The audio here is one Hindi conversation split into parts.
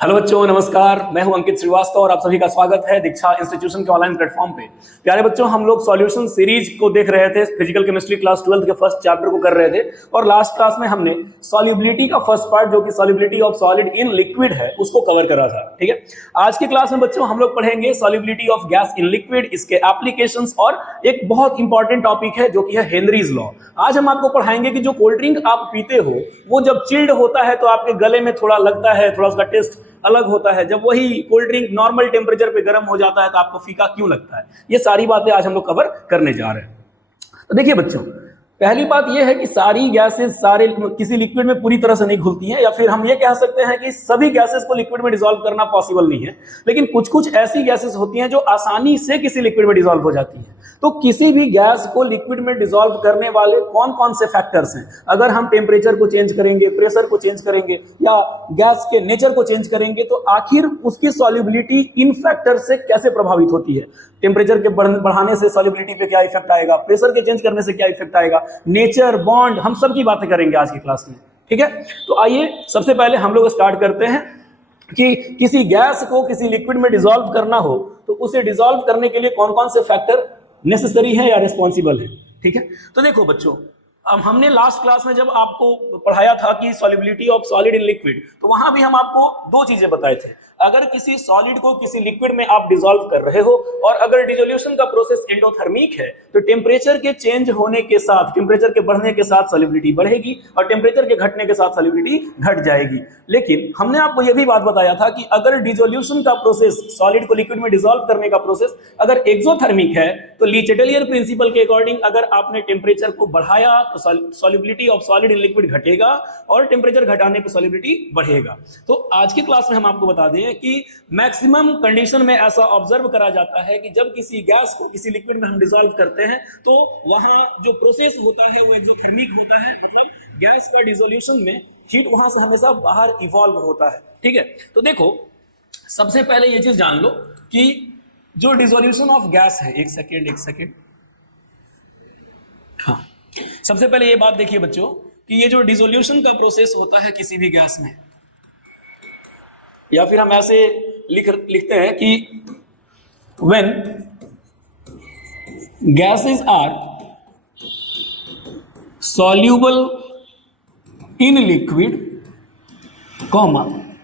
हेलो बच्चों, नमस्कार। मैं हूं अंकित श्रीवास्तव और आप सभी का स्वागत है दीक्षा इंस्टीट्यूशन के ऑनलाइन प्लेटफॉर्म पे। प्यारे बच्चों, हम लोग सॉल्यूशन सीरीज को देख रहे थे। फिजिकल केमिस्ट्री क्लास 12 के फर्स्ट चैप्टर को कर रहे थे और लास्ट क्लास में हमने सॉल्युबिलिटी का फर्स्ट पार्ट, जो कि solubility of solid in liquid है, उसको कवर करा था। ठीक है, आज की क्लास में बच्चों हम लोग पढ़ेंगे solubility of gas in liquid, इसके एप्लीकेशंस और एक बहुत इंपॉर्टेंट टॉपिक है जो कि है हेनरीज लॉ। आज हम आपको पढ़ाएंगे कि जो कोल्ड ड्रिंक आप पीते हो वो जब चिल्ड होता है तो आपके गले में थोड़ा लगता है, थोड़ा उसका टेस्ट अलग होता है। जब वही कोल्ड ड्रिंक नॉर्मल टेम्परेचर पे गर्म हो जाता है तो आपको फीका क्यों लगता है। ये सारी बातें आज हम लोग कवर करने जा रहे हैं। तो देखिए बच्चों, पहली बात यह है कि सारी गैसेस सारे किसी लिक्विड में पूरी तरह से नहीं घुलती हैं, या फिर हम ये कह सकते हैं कि सभी गैसेस को लिक्विड में डिसॉल्व करना पॉसिबल नहीं है। लेकिन कुछ कुछ ऐसी गैसेस होती हैं जो आसानी से किसी लिक्विड में डिसॉल्व हो जाती हैं। तो किसी भी गैस को लिक्विड में डिसॉल्व करने वाले कौन कौन से फैक्टर्स हैं, अगर हम टेम्परेचर को चेंज करेंगे, प्रेशर को चेंज करेंगे या गैस के नेचर को चेंज करेंगे, तो आखिर उसकी सॉल्युबिलिटी इन फैक्टर से कैसे प्रभावित होती है। टेम्परेचर के बढ़ाने से सॉल्युबिलिटी पे क्या इफेक्ट आएगा, प्रेशर के चेंज करने से क्या इफेक्ट आएगा, नेचर, बॉन्ड, हम सब की बातें करेंगे आज की क्लास में। ठीक है, तो आइए सबसे पहले हम लोग स्टार्ट करते हैं कि किसी गैस को किसी लिक्विड में डिसॉल्व करना हो तो उसे डिसॉल्व करने के लिए कौन कौन से फैक्टर नेसेसरी है या रिस्पॉन्सिबल है। ठीक है, तो देखो बच्चों, अब हमने लास्ट क्लास में जब आपको पढ़ाया था कि solubility of solid in liquid, तो वहां भी हम आपको दो चीजें बताए थे। अगर किसी सॉलिड को किसी लिक्विड में आप डिसॉल्व कर रहे हो और अगर डिसोल्यूशन का प्रोसेस एंडोथर्मिक है तो टेम्परेचर के चेंज होने के साथ, टेम्परेचर के बढ़ने के साथ सॉल्युबिलिटी बढ़ेगी और टेम्परेचर के घटने के साथ सॉल्युबिलिटी घट जाएगी। लेकिन हमने आपको यह भी बात बताया था कि अगर डिसोल्यूशन का प्रोसेस, सॉलिड को लिक्विड में डिसॉल्व करने का प्रोसेस अगर एक्सोथर्मिक है तो ली चेटेलियर प्रिंसिपल के अकॉर्डिंग अगर आपने टेम्परेचर को बढ़ाया तो solubility of solid in liquid घटेगा और टेम्परेचर घटाने पर सॉल्युबिलिटी बढ़ेगा। तो आज की क्लास में हम आपको बता दें कि मैक्सिमम कंडीशन में ऐसा ऑब्जर्व करा जाता है कि जब किसी गैस को किसी लिक्विड में हम डिसॉल्व करते हैं तो वहां जो प्रोसेस होता है वो एक्सोथर्मिक होता है, मतलब गैस का डिसोल्यूशन में हीट वहां से हमेशा बाहर इवॉल्व होता है। ठीक है, तो देखो सबसे पहले ये चीज जान लो कि जो डिसोल्यूशन ऑफ गैस है, एक सेकेंड, हाँ, सबसे पहले ये बात देखिए बच्चों कि ये जो डिसोल्यूशन का प्रोसेस होता है किसी भी गैस में, या फिर हम ऐसे लिखते हैं कि when gases are soluble in liquid,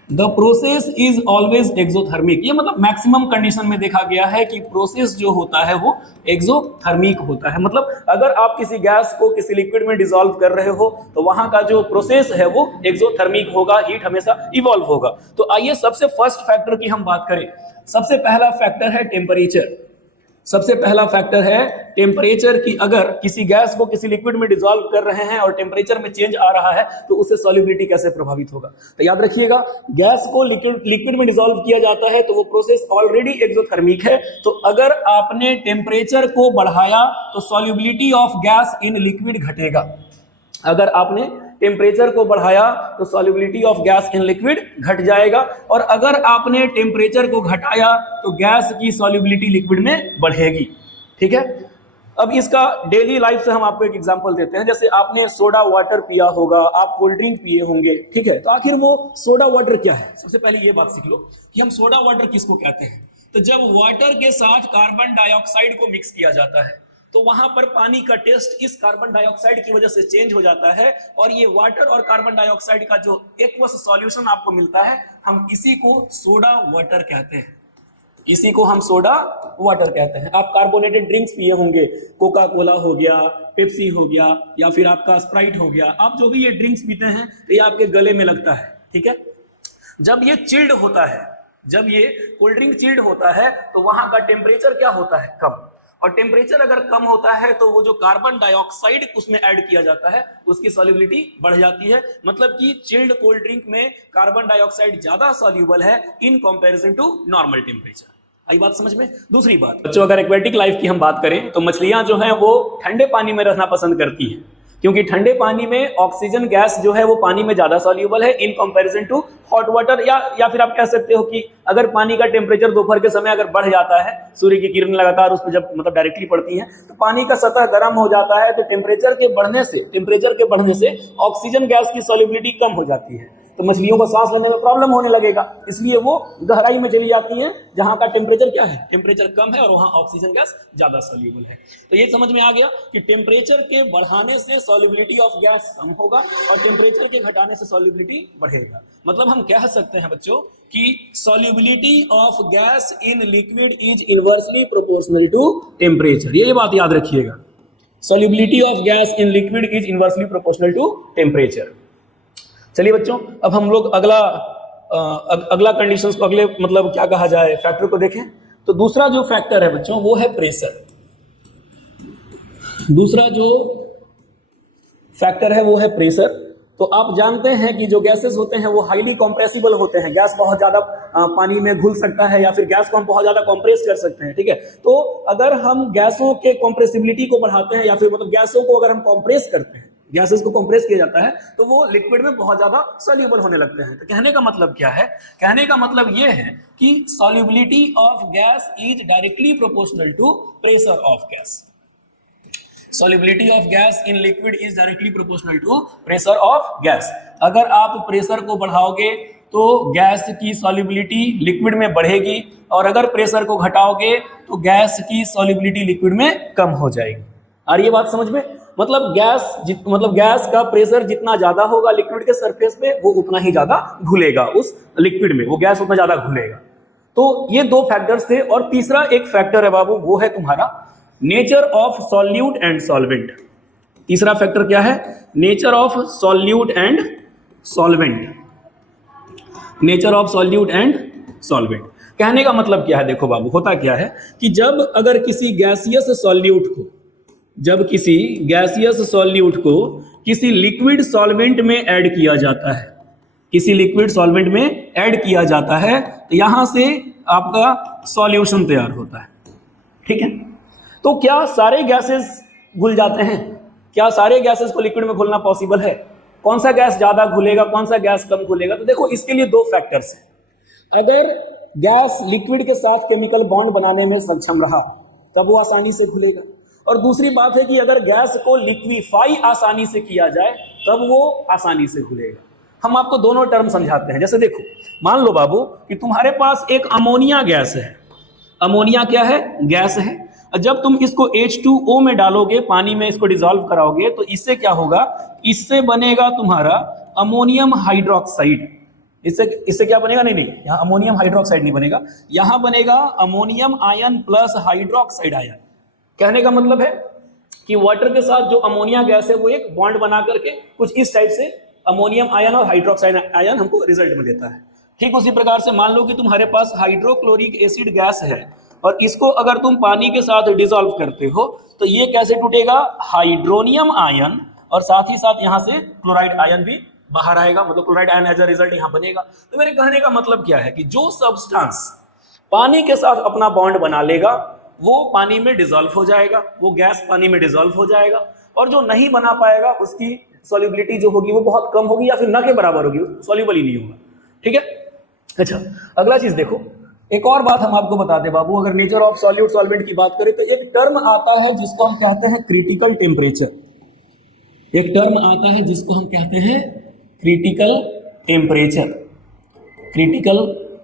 the process is always exothermic। ये मतलब मैक्सिमम कंडीशन में देखा गया है कि प्रोसेस जो होता है वो एक्सोथर्मिक होता है। मतलब अगर आप किसी गैस को किसी लिक्विड में डिसॉल्व कर रहे हो तो वहां का जो प्रोसेस है वो एक्सोथर्मिक होगा, हीट हमेशा इवॉल्व होगा। तो आइए सबसे फर्स्ट फैक्टर की हम बात करें। सबसे पहला फैक्टर है टेम्परेचर। सबसे पहला फैक्टर है टेम्परेचर की अगर किसी गैस को किसी लिक्विड में डिसॉल्व कर रहे हैं और टेम्परेचर में चेंज आ रहा है तो उससे सॉल्युबिलिटी कैसे प्रभावित होगा। तो याद रखिएगा, गैस को लिक्विड में डिसॉल्व किया जाता है तो वो प्रोसेस ऑलरेडी एक्सोथर्मिक है। तो अगर आपने टेम्परेचर को बढ़ाया तो solubility of gas in liquid घटेगा। अगर आपने टेम्परेचर को बढ़ाया तो solubility of gas in liquid घट जाएगा, और अगर आपने टेम्परेचर को घटाया तो गैस की सॉल्युबिलिटी लिक्विड में बढ़ेगी। ठीक है, अब इसका डेली लाइफ से हम आपको एक एग्जांपल देते हैं। जैसे आपने सोडा वाटर पिया होगा, आप कोल्ड ड्रिंक पिए होंगे। ठीक है, तो आखिर वो सोडा वाटर क्या है। सबसे पहले ये बात सीख लो कि हम सोडा वाटर किसको कहते हैं। तो जब वाटर के साथ कार्बन डाइऑक्साइड को मिक्स किया जाता है तो वहां पर पानी का टेस्ट इस कार्बन डाइऑक्साइड की वजह से चेंज हो जाता है और ये वाटर और कार्बन डाइऑक्साइड का जो एक्वस सॉल्यूशन आपको मिलता है, हम इसी को सोडा वाटर कहते हैं। इसी को हम सोडा वाटर कहते हैं। आप कार्बोनेटेड ड्रिंक्स पिए होंगे, कोका कोला हो गया, पेप्सी हो गया, या फिर आपका स्प्राइट हो गया। आप जो भी ये ड्रिंक्स पीते हैं तो ये आपके गले में लगता है। ठीक है, जब ये चिल्ड होता है, जब ये कोल्ड ड्रिंक चिल्ड होता है तो वहां का टेम्परेचर क्या होता है, कम। और टेम्परेचर अगर कम होता है तो वो जो कार्बन डाइऑक्साइड उसमें ऐड किया जाता है उसकी सॉल्युबिलिटी बढ़ जाती है। मतलब कि चिल्ड कोल्ड ड्रिंक में कार्बन डाइऑक्साइड ज्यादा सॉल्युबल है in comparison to normal temperature. आई बात समझ में। दूसरी बात बच्चों, अगर एक्वेटिक लाइफ की हम बात करें तो मछलियां जो हैं वो ठंडे पानी में रहना पसंद करती हैं, क्योंकि ठंडे पानी में ऑक्सीजन गैस जो है वो पानी में ज्यादा सॉल्युबल है in comparison to hot water. या फिर आप कह सकते हो कि अगर पानी का टेम्परेचर दोपहर के समय अगर बढ़ जाता है, सूर्य की किरण लगातार उस पर जब मतलब डायरेक्टली पड़ती है तो पानी का सतह गर्म हो जाता है, तो टेम्परेचर के बढ़ने से ऑक्सीजन गैस की सॉल्युबिलिटी कम हो जाती है। तो मछलियों को सांस लेने में प्रॉब्लम होने लगेगा, इसलिए वो गहराई में चली जाती हैं जहां का टेम्परेचर क्या है, टेम्परेचर कम है और वहां ऑक्सीजन गैस ज्यादा सॉल्यूबल है। तो ये समझ में आ गया कि टेम्परेचर के बढ़ाने से सॉल्युबिलिटी ऑफ गैस कम होगा और टेम्परेचर के घटाने से सॉल्युबिलिटी बढ़ेगा। मतलब हम कह सकते हैं बच्चों कि solubility of gas in liquid is inversely proportional to temperature. ये बात याद रखिएगा, solubility of gas in liquid is inversely proportional to temperature। चलिए बच्चों, अब हम लोग अगला कंडीशंस को, अगले मतलब क्या कहा जाए, फैक्टर को देखें। तो दूसरा जो फैक्टर है बच्चों वो है प्रेशर। दूसरा जो फैक्टर है वो है प्रेशर। तो आप जानते हैं कि जो गैसेस होते हैं वो हाईली कंप्रेसिबल होते हैं, गैस बहुत ज्यादा पानी में घुल सकता है या फिर गैस को हम बहुत ज्यादा कंप्रेस कर सकते हैं, ठीक है। तो अगर हम गैसों के कंप्रेसिबिलिटी को बढ़ाते हैं या फिर मतलब गैसों को अगर हम कंप्रेस करते हैं, गैसेस को कंप्रेस किया जाता है तो वो लिक्विड में बहुत ज्यादा सॉल्युबल होने लगते हैं। तो कहने का मतलब क्या है, कहने का मतलब ये है कि solubility of gas is directly proportional to pressure of gas. Solubility of gas in liquid is directly proportional to pressure of gas। अगर आप प्रेशर को बढ़ाओगे तो गैस की सॉल्युबिलिटी लिक्विड में बढ़ेगी और अगर प्रेशर को घटाओगे तो गैस की सॉल्युबिलिटी लिक्विड में कम हो जाएगी। और ये बात समझ में, मतलब गैस का प्रेशर जितना ज्यादा होगा लिक्विड के सरफेस पे वो उतना ही ज्यादा घुलेगा उस लिक्विड में, वो गैस उतना ज्यादा घुलेगा। तो ये दो फैक्टर्स थे। और तीसरा एक फैक्टर है बाबू, वो है तुम्हारा nature of solute and solvent. तीसरा फैक्टर क्या है, nature of solute and solvent. Nature of solute and solvent कहने का मतलब क्या है, देखो बाबू होता क्या है कि जब अगर किसी गैसियस सॉल्यूट को, जब किसी गैसियस सॉल्यूट को किसी लिक्विड सॉल्वेंट में ऐड किया जाता है, किसी लिक्विड सॉल्वेंट में ऐड किया जाता है तो यहां से आपका सॉल्यूशन तैयार होता है, ठीक है। तो क्या सारे गैसेस घुल जाते हैं, क्या सारे गैसेस को लिक्विड में घुलना पॉसिबल है, कौन सा गैस ज्यादा घुलेगा कौन सा गैस कम घुलेगा? तो देखो इसके लिए दो फैक्टर्स हैं। अगर गैस लिक्विड के साथ केमिकल बॉन्ड बनाने में सक्षम रहा तब वो आसानी से घुलेगा, और दूसरी बात है कि अगर गैस को लिक्विफाई आसानी से किया जाए तब वो आसानी से घुलेगा। हम आपको दोनों टर्म समझाते हैं। जैसे देखो, मान लो बाबू कि तुम्हारे पास एक अमोनिया गैस है, अमोनिया क्या है, गैस है। जब तुम इसको H2O में डालोगे, पानी में इसको डिसॉल्व कराओगे तो इससे क्या होगा, इससे बनेगा तुम्हारा अमोनियम हाइड्रोक्साइड। इससे क्या बनेगा, नहीं यहाँ अमोनियम हाइड्रोक्साइड नहीं बनेगा, यहां बनेगा ammonium ion plus hydroxide ion. कहने का मतलब है कि वाटर के साथ जो अमोनिया गैस है वो एक बॉन्ड बना करके कुछ इस टाइप से अमोनियम आयन और हाइड्रोक्साइड आयन हमको रिजल्ट में देता है। ठीक उसी प्रकार से मान लो कि तुम्हारे पास हाइड्रोक्लोरिक एसिड गैस है और इसको अगर तुम पानी के साथ डिसॉल्व करते हो तो ये कैसे टूटेगा, हाइड्रोनियम आयन और साथ ही साथ यहां से क्लोराइड आयन भी बाहर आएगा, मतलब chloride ion as a result यहां बनेगा। तो मेरे कहने का मतलब क्या है कि जो सब्सटेंस पानी के साथ अपना बॉन्ड बना लेगा वो पानी में डिसॉल्व हो जाएगा, वो गैस पानी में डिसॉल्व हो जाएगा, और जो नहीं बना पाएगा उसकी सॉल्युबिलिटी जो होगी वो बहुत कम होगी या फिर न के बराबर होगी, सॉल्युबल ही नहीं होगा, ठीक है। अच्छा, अगला चीज देखो, एक और बात हम आपको बता दें बाबू, अगर नेचर ऑफ सॉल्यूट सॉल्वेंट की बात करें तो एक टर्म आता है जिसको हम कहते हैं क्रिटिकल टेम्परेचर। एक टर्म आता है जिसको हम कहते हैं critical temperature. Critical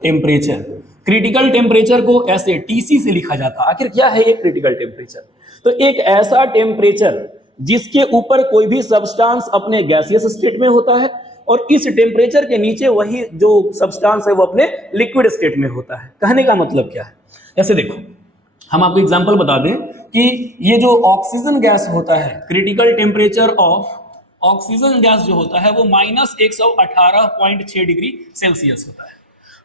temperature, critical temperature को ऐसे TC से लिखा जाता है। आखिर क्या है ये क्रिटिकल टेम्परेचर? तो एक ऐसा टेम्परेचर जिसके ऊपर कोई भी सब्सटेंस अपने गैसियस स्टेट में होता है और इस टेम्परेचर के नीचे वही जो सब्सटेंस है वो अपने लिक्विड स्टेट में होता है। कहने का मतलब क्या है, जैसे देखो हम आपको एग्जांपल बता दें कि ये जो ऑक्सीजन गैस होता है, critical temperature of oxygen gas जो होता है वो -118.6 डिग्री सेल्सियस होता है,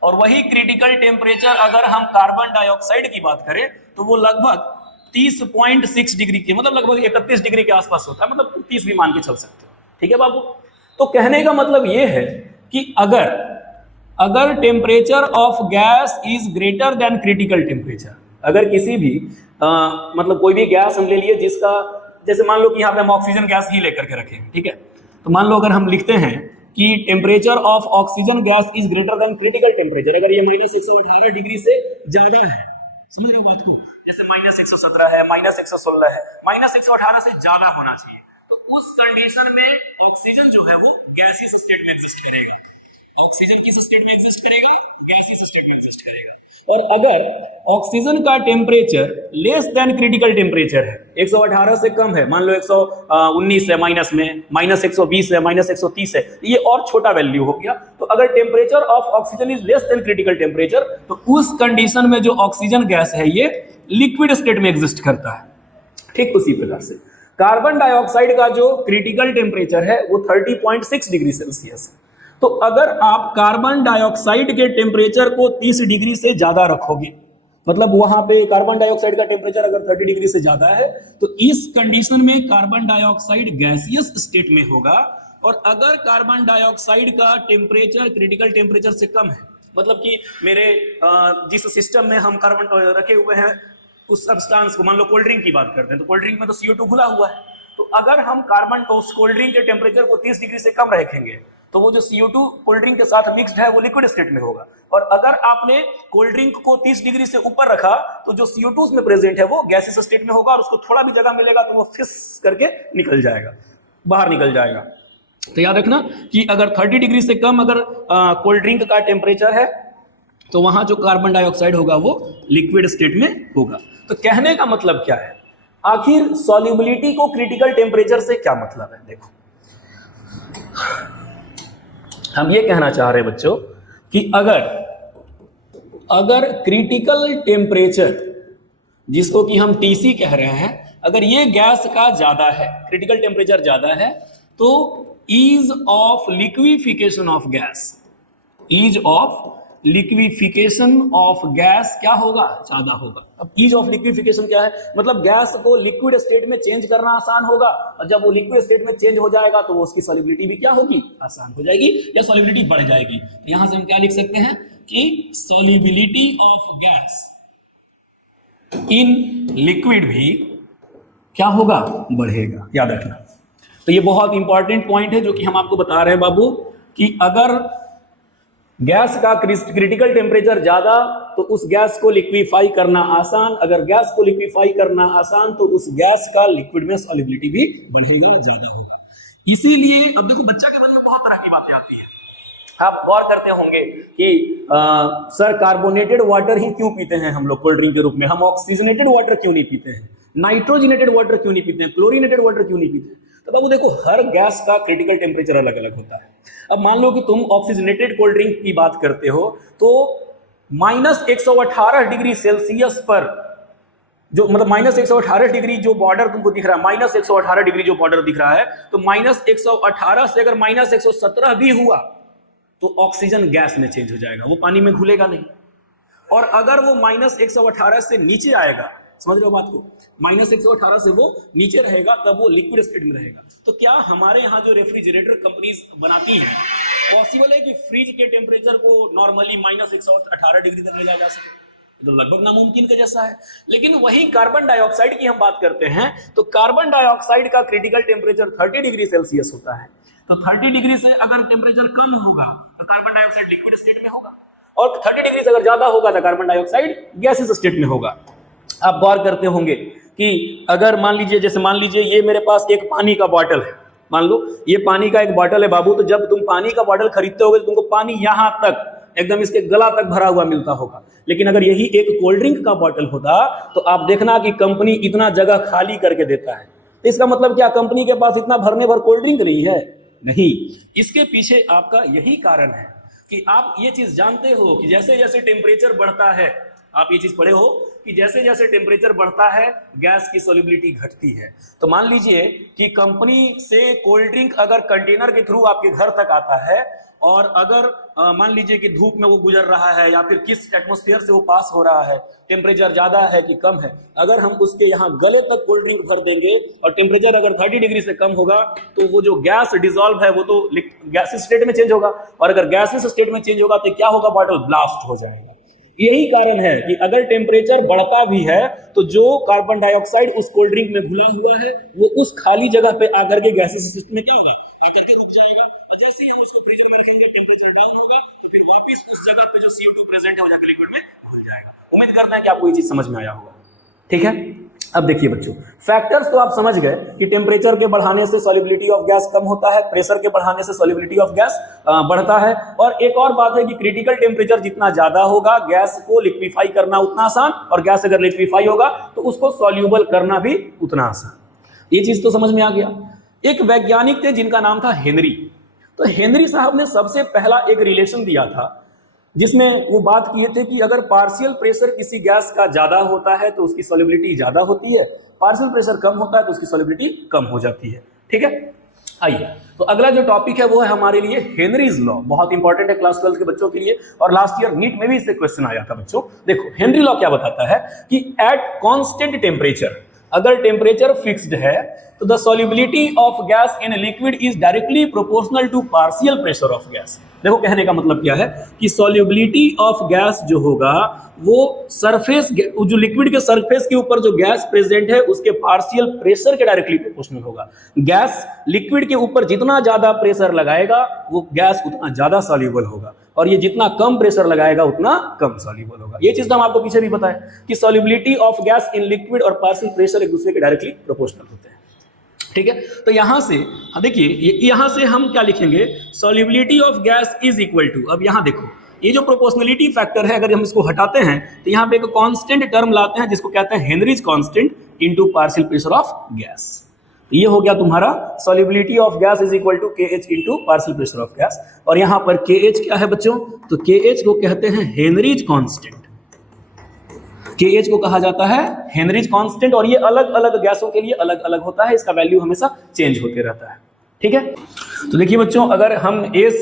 और वही क्रिटिकल टेम्परेचर अगर हम कार्बन डाइऑक्साइड की बात करें तो वो लगभग 30.6 डिग्री के, मतलब लगभग 31 डिग्री के आसपास होता है, मतलब 30 भी मान के चल सकते हो, ठीक है बाबू। तो कहने का मतलब ये है कि अगर temperature of gas is greater than critical temperature, अगर किसी भी मतलब कोई भी गैस हम ले लिए जिसका, जैसे मान लो कि यहाँ पे हम ऑक्सीजन गैस ही लेकर के रखें, ठीक है। तो मान लो अगर हम लिखते हैं कि temperature of oxygen gas is greater than critical temperature, अगर ये -118 डिग्री से ज्यादा है, समझ रहे हो बात को, जैसे -117 है, -116 है, -118 से ज्यादा होना चाहिए, तो उस कंडीशन में ऑक्सीजन जो है वो गैसियस स्टेट में एग्जिस्ट करेगा। ऑक्सीजन किस स्टेट में एग्जिस्ट करेगा? गैसियस स्टेट में एग्जिस्ट करेगा। और अगर ऑक्सीजन का temperature less than critical temperature है, 118 से कम है, मान लो 119 है माइनस में, -120 है, -130 है, ये और छोटा वैल्यू हो गया। तो अगर temperature of oxygen is less than critical temperature, तो उस कंडीशन में जो ऑक्सीजन गैस है ये लिक्विड स्टेट में एग्जिस्ट करता है। ठीक उसी प्रकार से कार्बन डाइऑक्साइड का जो क्रिटिकल टेम्परेचर है वो 30.6 डिग्री सेल्सियस है। तो अगर आप कार्बन डाइऑक्साइड के टेम्परेचर को 30 डिग्री से ज्यादा रखोगे, मतलब वहां पे कार्बन डाइऑक्साइड का टेम्परेचर अगर 30 डिग्री से ज्यादा है, तो इस कंडीशन में कार्बन डाइऑक्साइड गैसियस स्टेट में होगा। और अगर कार्बन डाइऑक्साइड का टेम्परेचर क्रिटिकल टेम्परेचर से कम है, मतलब कि मेरे जिस सिस्टम में हम कार्बन रखे हुए हैं उस सब्सटेंस को, मान लो कोल्ड ड्रिंक की बात करते हैं, तो कोल्ड ड्रिंक में तो CO2 घुला हुआ है। तो अगर हम कार्बन उस कोल्ड ड्रिंक के टेम्परेचर को 30 डिग्री से कम रखेंगे, तो वो जो CO2 कोल्ड ड्रिंक के साथ मिक्स्ड है वो लिक्विड स्टेट में होगा। और अगर आपने कोल्ड ड्रिंक को 30 डिग्री से ऊपर रखा, तो जो CO2 उसमें प्रेजेंट है वो गैसियस स्टेट में होगा, और उसको थोड़ा भी जगह मिलेगा तो वो फिस करके निकल जाएगा, बाहर निकल जाएगा। तो याद रखना कि अगर 30 डिग्री से कम अगर कोल्ड ड्रिंक का टेम्परेचर है, तो वहां जो कार्बन डाइऑक्साइड होगा वो लिक्विड स्टेट में होगा। तो कहने का मतलब क्या है, आखिर सॉल्युबिलिटी को क्रिटिकल टेम्परेचर से क्या मतलब है? देखो, हम ये कहना चाह रहे हैं बच्चों कि अगर क्रिटिकल टेम्परेचर, जिसको कि हम TC कह रहे हैं, अगर ये गैस का ज्यादा है, क्रिटिकल टेम्परेचर ज्यादा है, तो ease of liquefaction of gas, ease of liquefaction of gas क्या होगा? ज्यादा होगा। अब ईज ऑफ लिक्विफिकेशन क्या है? मतलब गैस को लिक्विड स्टेट में चेंज करना आसान होगा, और जब वो लिक्विड स्टेट में चेंज हो जाएगा तो वो उसकी सॉल्युबिलिटी भी क्या होगी? आसान हो जाएगी, या सॉल्युबिलिटी बढ़ जाएगी। तो यहां से हम क्या लिख सकते हैं कि solubility of gas in liquid भी क्या होगा? बढ़ेगा। याद रखना। तो ये बहुत इंपॉर्टेंट पॉइंट है जो कि हम आपको बता रहे हैं बाबू, कि अगर गैस का क्रिटिकल टेम्परेचर ज्यादा, तो उस गैस को लिक्विफाई करना आसान, अगर गैस को लिक्विफाई करना आसान, तो उस गैस का लिक्विड में सॉल्युबिलिटी भी बढ़ेगा, ज्यादा होगा। इसीलिए अब देखो, बच्चा के मन में बहुत तरह की बातें आती हैं। आप गौर करते होंगे कि सर कार्बोनेटेड वाटर ही क्यों पीते हैं हम लोग कोल्ड ड्रिंक के रूप में, हम ऑक्सीजनेटेड वाटर क्यों नहीं पीते हैं, नाइट्रोजनेटेड वाटर क्यों नहीं पीते हैं, क्लोरीनेटेड वाटर क्यों नहीं पीते हैं? तो बाबू देखो, हर गैस का क्रिटिकल टेम्परेचर अलग अलग होता है। अब मान लो कि तुम ऑक्सीजनेटेड कोल्ड ड्रिंक की बात करते हो, तो -118 डिग्री सेल्सियस पर जो, मतलब -118 डिग्री जो बॉर्डर तुमको दिख रहा है, -118 डिग्री जो बॉर्डर दिख रहा है, तो -118 से अगर -117 भी हुआ, तो ऑक्सीजन गैस में चेंज हो जाएगा, वो पानी में घुलेगा नहीं। और अगर वो -118 से नीचे आएगा, समझ रहे हो बात को, -118 से वो नीचे रहेगा, तब वो लिक्विड स्टेट में रहेगा। तो क्या हमारे यहाँ जो रेफ्रिजरेटर कंपनीज बनाती हैं, पॉसिबल है कि फ्रिज के टेम्परेचर को नॉर्मली -118 डिग्री तक ले जाया जा सके? तो लगभग नामुमकिन के जैसा है। लेकिन वही कार्बन डाइऑक्साइड की हम बात करते हैं, तो कार्बन डाइऑक्साइड का क्रिटिकल टेम्परेचर 30 डिग्री सेल्सियस होता है। तो 30 डिग्री से अगर टेम्परेचर कम होगा, तो कार्बन डाइऑक्साइड लिक्विड स्टेट में होगा, और 30 डिग्री से अगर ज्यादा होगा तो कार्बन डाइऑक्साइड गैसियस स्टेट में होगा। आप गौर करते होंगे कि अगर मान लीजिए, जैसे मान लीजिए ये मेरे पास एक पानी का बॉटल है, मान लो ये पानी का एक बॉटल है बाबू, तो जब तुम पानी का बॉटल खरीदते होगे तो तुमको पानी यहां तक एकदम इसके गला तक भरा हुआ मिलता होगा। लेकिन अगर यही एक कोल्ड ड्रिंक का बॉटल होता, तो आप देखना कि कंपनी इतना जगह खाली करके देता है। तो इसका मतलब क्या, कंपनी के पास इतना भरने भर कोल्ड ड्रिंक नहीं है? नहीं। इसके पीछे आपका यही कारण है कि आप ये चीज जानते हो कि जैसे जैसे टेम्परेचर बढ़ता है, आप ये चीज पढ़े हो कि जैसे जैसे टेम्परेचर बढ़ता है गैस की सॉल्युबिलिटी घटती है। तो मान लीजिए कि कंपनी से कोल्ड ड्रिंक अगर कंटेनर के थ्रू आपके घर तक आता है, और अगर मान लीजिए कि धूप में वो गुजर रहा है, या फिर किस एटमॉस्फेयर से वो पास हो रहा है, टेम्परेचर ज्यादा है कि कम है, अगर हम उसके यहाँ गले तक कोल्ड ड्रिंक भर देंगे और टेम्परेचर अगर 30 डिग्री से कम होगा, तो वो जो गैस डिसॉल्व है वो तो गैसियस स्टेट में चेंज होगा, और अगर गैसियस स्टेट में चेंज होगा तो क्या होगा, बॉटल ब्लास्ट हो जाएगा। यही कारण है कि अगर टेम्परेचर बढ़ता भी है, तो जो कार्बन डाइऑक्साइड उस कोल्ड ड्रिंक में घुला हुआ है, वो उस खाली जगह पे आकर के गैसियस सिस्टम में क्या होगा, आकर के रुक जाएगा। और जैसे ही हम उसको फ्रीजर में रखेंगे, टेम्परेचर डाउन होगा, तो फिर वापस उस जगह पे जो CO2 प्रेजेंट है वो जाकर लिक्विड में घुल जाएगा। उम्मीद करते हैं कि आपको ये चीज समझ में आया होगा। ठीक है, अब देखिए बच्चों, फैक्टर्स तो आप समझ गए कि टेम्परेचर के बढ़ाने से सॉल्युबिलिटी ऑफ गैस कम होता है, प्रेशर के बढ़ाने से सॉल्युबिलिटी ऑफ गैस बढ़ता है। और एक और बात है कि क्रिटिकल टेम्परेचर जितना ज्यादा होगा, गैस को लिक्विफाई करना उतना आसान, और गैस अगर लिक्विफाई होगा तो उसको सॉल्यूबल करना भी उतना आसान। ये चीज तो समझ में आ गया। एक वैज्ञानिक थे जिनका नाम था हेनरी। तो हेनरी साहब ने सबसे पहला एक रिलेशन दिया था जिसमें वो बात किए थे कि अगर पार्शियल प्रेशर किसी गैस का ज्यादा होता है तो उसकी सॉल्युबिलिटी ज्यादा होती है, पार्शियल प्रेशर कम होता है तो उसकी सॉल्युबिलिटी कम हो जाती है। ठीक है, आइए तो अगला जो टॉपिक है वो है हमारे लिए हेनरीज लॉ। बहुत इंपॉर्टेंट है क्लास 12 के बच्चों के लिए, और लास्ट ईयर नीट में भी इससे क्वेश्चन आया था बच्चों। देखो हेनरी लॉ क्या बताता है कि एट कांस्टेंट टेम्परेचर, अगर टेम्परेचर फिक्स्ड है तो the solubility of gas in liquid is directly proportional to partial pressure of gas. देखो कहने का मतलब क्या है कि सॉल्युबिलिटी ऑफ गैस जो होगा वो सरफेस, जो लिक्विड के सरफेस के ऊपर जो गैस प्रेजेंट है उसके पार्शियल प्रेशर के डायरेक्टली प्रोपोर्शनल होगा। गैस लिक्विड के ऊपर जितना ज्यादा प्रेशर लगाएगा वो गैस उतना ज्यादा सॉल्युबल होगा, और ये जितना कम प्रेशर लगाएगा उतना कम सॉल्युबल होगा। ये चीज तो हम आपको पीछे भी बताएं कि solubility of gas in liquid और पार्शियल प्रेशर एक दूसरे के डायरेक्टली प्रोपोर्शनल होते हैं। ठीक है, तो यहां से देखिए, यहां से हम क्या लिखेंगे, solubility of gas is equal to, अब यहां देखो ये जो प्रोपोर्शनलिटी फैक्टर है अगर हम इसको हटाते हैं तो यहां पे एक कांस्टेंट टर्म लाते हैं जिसको कहते हैं Henry's constant into partial pressure of gas. ये हो गया तुम्हारा solubility of gas is equal to KH into partial pressure of gas. और यहां पर KH क्या है बच्चों, तो KH को कहते हैं हेनरीज कांस्टेंट। KH को कहा जाता है हेनरीज कांस्टेंट, और ये अलग अलग गैसों के लिए अलग अलग होता है, इसका वैल्यू हमेशा चेंज होते रहता है। ठीक है, तो देखिए बच्चों, अगर हम S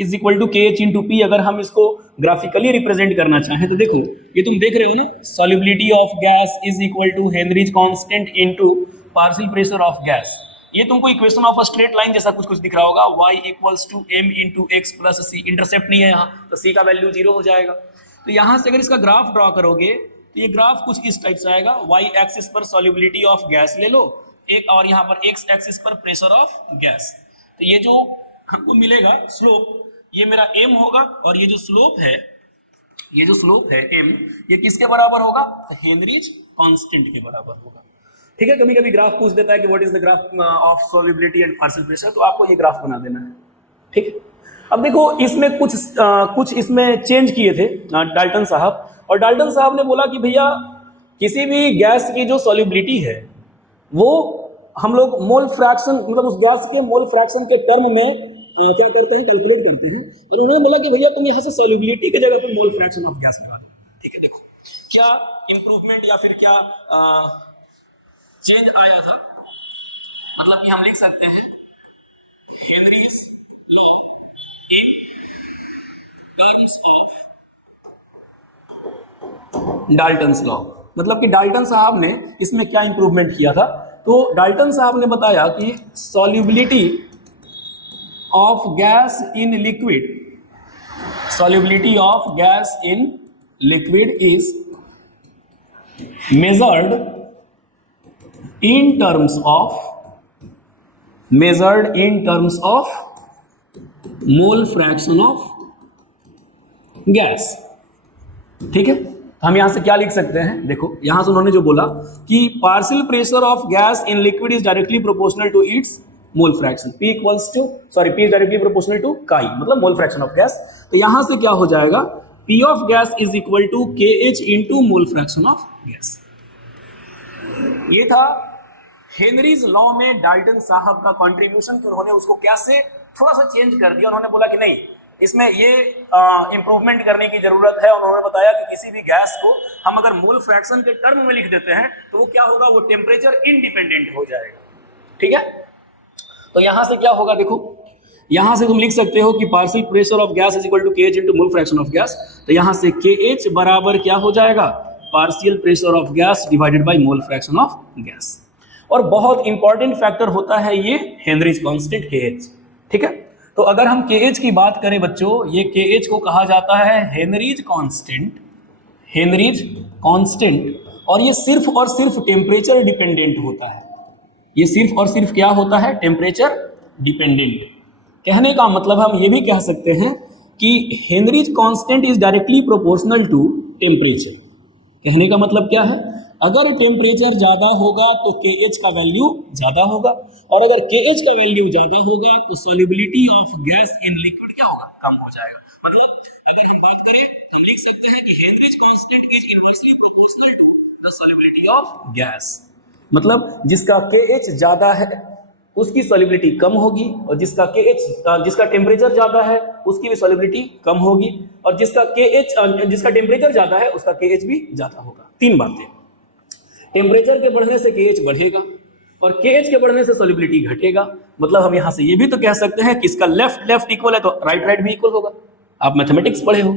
is equal to KH into P अगर हम इसको ग्राफिकली रिप्रेजेंट करना चाहें तो देखो ये तुम देख रहे हो ना, solubility of gas is equal to Henry's constant into partial pressure of gas. ये तुमको equation of a straight line जैसा कुछ दिख रहा होगा, y equals to m into x plus c। Intercept नहीं है यहाँ तो c का वैल्यू 0 हो जाएगा। तो यहाँ से अगर इसका ग्राफ ड्रॉ करोगे तो ये ग्राफ कुछ इस टाइप से आएगा, y एक्सिस पर सॉल्युबिलिटी ऑफ गैस ले लो एक, और यहाँ पर x एक्सिस पर प्रेशर ऑफ गैस। तो ये जो हमको मिलेगा स्लोप, ये मेरा m होगा, और ये जो स्लोप है, ये जो स्लोप है m, ये किसके बराबर होगा, हेनरीज कांस्टेंट के बराबर होगा। ठीक है, कभी कभी ग्राफ पूछ देता है कि what is the graph of solubility and partial pressure, तो आपको ये ग्राफ बना देना है। ठीक है, अब देखो इसमें कुछ इसमें चेंज किए थे डाल्टन साहब, और डाल्टन साहब ने बोला कि भैया किसी भी गैस की जो सॉल्युबिलिटी है वो हम लोग मोल फ्रैक्शन, मतलब उस गैस के मोल फ्रैक्शन के टर्म में क्या करते हैं, कैलकुलेट करते हैं। और उन्होंने बोला कि भैया तुम यहाँ से सॉल्युबिलिटी की जगह पर मोल फ्रैक्शन ऑफ गैस लगा दो। ठीक है, देखो क्या इंप्रूवमेंट या फिर क्या चेंज आया था, मतलब कि हम लिख सकते हैं Henry's law in terms of Dalton's law. मतलब कि डाल्टन साहब ने इसमें क्या इंप्रूवमेंट किया था, तो डाल्टन साहब ने बताया कि solubility of gas in liquid, solubility of gas in liquid is measured in terms of mole fraction of gas। ठीक है, हम यहां से क्या लिख सकते हैं, देखो यहां से उन्होंने जो बोला कि partial pressure of gas in liquid is directly proportional to its mole fraction. P is directly proportional to chi, मतलब मोल फ्रैक्शन ऑफ गैस। तो यहां से क्या हो जाएगा, P of gas is equal to KH into mole fraction of gas. ये था हेनरीज लॉ में डाल्टन साहब का कंट्रीब्यूशन, कि उन्होंने उसको कैसे थोड़ा सा चेंज कर दिया। उन्होंने बोला कि नहीं, इसमें ये इंप्रूवमेंट करने की जरूरत है। उन्होंने बताया कि किसी भी गैस को हम अगर मोल फ्रैक्शन के टर्म में लिख देते हैं तो वो क्या होगा, वो टेम्परेचर इंडिपेंडेंट हो जाएगा। ठीक है, तो यहां से क्या होगा, देखो यहां से तुम लिख सकते हो कि partial pressure of gas is equal to KH into mole fraction of gas. तो यहां से KH बराबर क्या हो जाएगा, partial pressure of gas divided by mole fraction of gas. और बहुत इंपॉर्टेंट फैक्टर होता है ये हेनरीज कांस्टेंट KH। ठीक है, तो अगर हम KH की बात करें बच्चों, ये KH को कहा जाता है हेनरीज कांस्टेंट, और ये सिर्फ और सिर्फ टेम्परेचर डिपेंडेंट होता है। ये सिर्फ और सिर्फ क्या होता है, टेम्परेचर डिपेंडेंट। कहने का मतलब हम ये भी कह सकते हैं कि Henry's constant is directly proportional to temperature. कहने का मतलब क्या है, अगर टेम्परेचर ज्यादा होगा तो KH का वैल्यू ज्यादा होगा, और अगर KH का वैल्यू ज्यादा होगा तो solubility of gas in liquid क्या होगा, कम हो जाएगा। मतलब अगर हम बात करें तो लिख सकते हैं कि Henry's constant is inversely proportional to the solubility of gas. मतलब जिसका KH ज्यादा है उसकी सॉल्युबिलिटी कम होगी, और जिसका टेम्परेचर ज्यादा है उसकी भी सॉल्युबिलिटी कम होगी, और जिसका टेम्परेचर ज्यादा है उसका KH भी ज्यादा होगा। तीन बातें, टेम्परेचर के बढ़ने से KH बढ़ेगा और KH के बढ़ने से सॉल्युबिलिटी घटेगा। मतलब हम यहां से ये भी तो कह सकते हैं कि इसका लेफ्ट इक्वल है तो राइट भी इक्वल होगा। आप मैथमेटिक्स पढ़े हो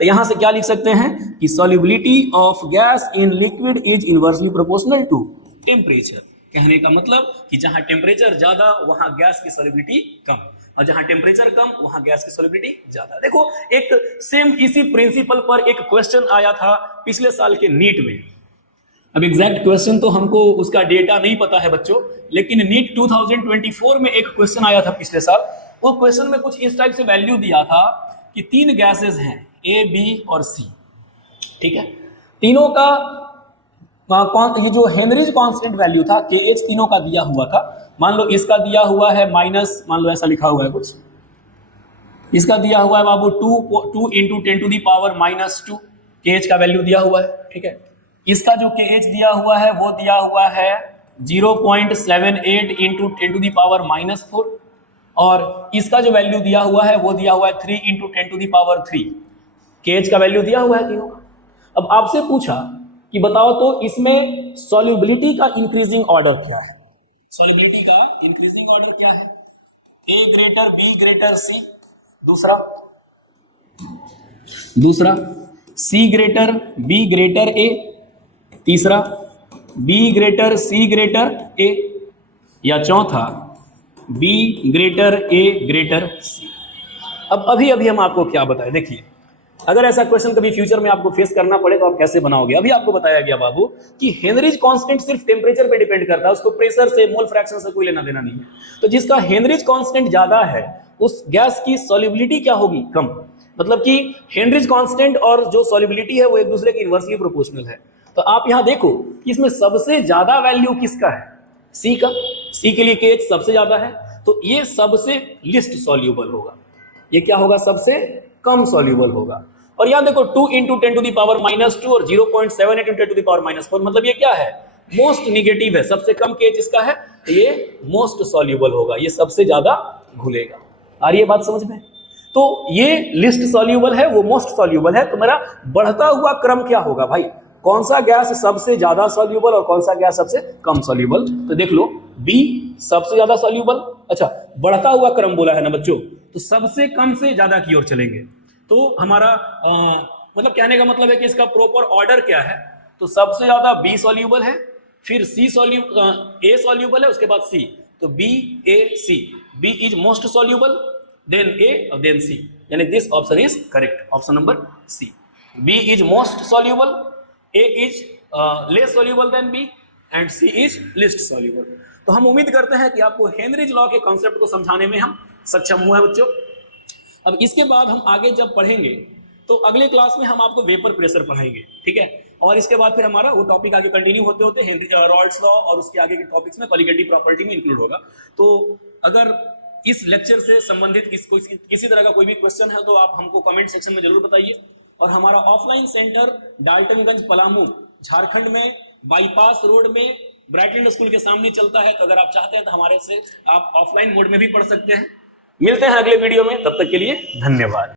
तो यहां से क्या लिख सकते हैं कि solubility of gas in liquid is inversely proportional to temperature. कहने का मतलब कि जहां टेम्परेचर ज्यादा वहां गैस की सॉल्युबिलिटी कम, और जहां टेम्परेचर कम वहां गैस की सॉल्युबिलिटी ज्यादा। देखो एक सेम इसी प्रिंसिपल पर एक क्वेश्चन आया था पिछले साल के नीट में। अब एग्जैक्ट क्वेश्चन तो हमको उसका डेटा नहीं पता है बच्चों, लेकिन नीट 2024 में एक क्वेश्चन आया था पिछले साल। वो क्वेश्चन में कुछ इस टाइप से वैल्यू दिया था कि तीन गैसेस हैं A, B और C, ठीक है। तीनों का ये जो हेनरीज कांस्टेंट वैल्यू था KH तीनों का दिया हुआ था। मान लो इसका दिया हुआ है माइनस, मान लो ऐसा लिखा हुआ है कुछ, इसका दिया हुआ है बाबू 2 × 10⁻⁻², KH का वैल्यू दिया हुआ है, ठीक है। इसका जो KH दिया हुआ है वो दिया हुआ है 0.78 × 10⁻⁻4, और इसका जो वैल्यू दिया हुआ है वो दिया हुआ है 3 × 10⁻3। KH का वैल्यू दिया हुआ है तीनों का। अब आपसे पूछा कि बताओ तो इसमें सॉल्युबिलिटी का इंक्रीजिंग ऑर्डर क्या है, सॉल्युबिलिटी का इंक्रीजिंग ऑर्डर क्या है, A greater B greater C, दूसरा C greater B greater A, तीसरा B greater C greater A, या चौथा B greater A greater C। अब अभी हम आपको क्या बताएं, देखिए अगर ऐसा क्वेश्चन कभी फ्यूचर में आपको फेस करना पड़े तो आप कैसे बनाओगे। अभी आपको बताया गया बाबू कि हेनरीज कांस्टेंट सिर्फ टेम्परेचर पे डिपेंड करता है, उसको प्रेशर से मोल फ्रैक्शन से कोई लेना देना नहीं है। तो जिसका हेनरीज कांस्टेंट ज्यादा है उस गैस की सॉल्युबिलिटी क्या होगी, कम। मतलब कि हेनरीज कांस्टेंट और जो सॉल्युबिलिटी है वो एक दूसरे के इनवर्सली प्रोपोर्शनल है। तो आप यहां देखो कि इसमें सबसे ज्यादा वैल्यू किसका है, C का। C के लिए KH सबसे ज्यादा है, तो ये सबसे लिस्ट सॉल्युबल होगा। ये क्या होगा, सबसे कम सॉल्युबल होगा। और यहां देखो 2 × 10⁻² और 0.78 × 10⁻4, मतलब ये क्या है, मोस्ट निगेटिव है, सबसे कम KH इसका है, तो ये मोस्ट सॉल्युबल होगा, ये सबसे ज्यादा घुलेगा। आ रही है बात समझ में। तो ये लिस्ट सॉल्युबल है, वो मोस्ट सॉल्युबल है। तो मेरा बढ़ता हुआ क्रम क्या होगा भाई, कौन सा गैस सबसे ज्यादा सॉल्युबल और कौन सा गैस सबसे कम सॉल्युबल। तो देख लो B सबसे ज्यादा सॉल्युबल। अच्छा, बढ़ता हुआ क्रम बोला है ना बच्चों, तो सबसे कम से ज्यादा की ओर चलेंगे। तो हमारा मतलब कहने का मतलब है कि इसका प्रॉपर ऑर्डर क्या है, तो सबसे ज्यादा B सॉल्युबल है, फिर A सॉल्युबल है, उसके बाद C, तो B A C, B is most soluble, then A और देन C, यानी this option is correct, option number C। B is most soluble, A is less soluble than B and C is least soluble. तो हम उम्मीद करते हैं कि आपको हेनरीज लॉ के कॉन्सेप्ट को समझाने में हम सक्षम हुए हैं बच्चों। अब इसके बाद हम आगे जब पढ़ेंगे तो अगले क्लास में हम आपको वेपर प्रेशर पढ़ाएंगे, ठीक है। और इसके बाद फिर हमारा वो टॉपिक आगे कंटिन्यू होते होते रॉल्ड्स लॉ और उसके आगे के टॉपिक्स में कॉलिगेटिव प्रॉपर्टी में इंक्लूड होगा। तो अगर इस लेक्चर से संबंधित किसी तरह का कोई भी क्वेश्चन है तो आप हमको कमेंट सेक्शन में जरूर बताइए। और हमारा ऑफलाइन सेंटर डाल्टनगंज पलामू झारखंड में बाईपास रोड में ब्राइटलैंड स्कूल के सामने चलता है। तो अगर आप चाहते हैं तो हमारे से आप ऑफलाइन मोड में भी पढ़ सकते हैं। मिलते हैं अगले वीडियो में, तब तक के लिए धन्यवाद।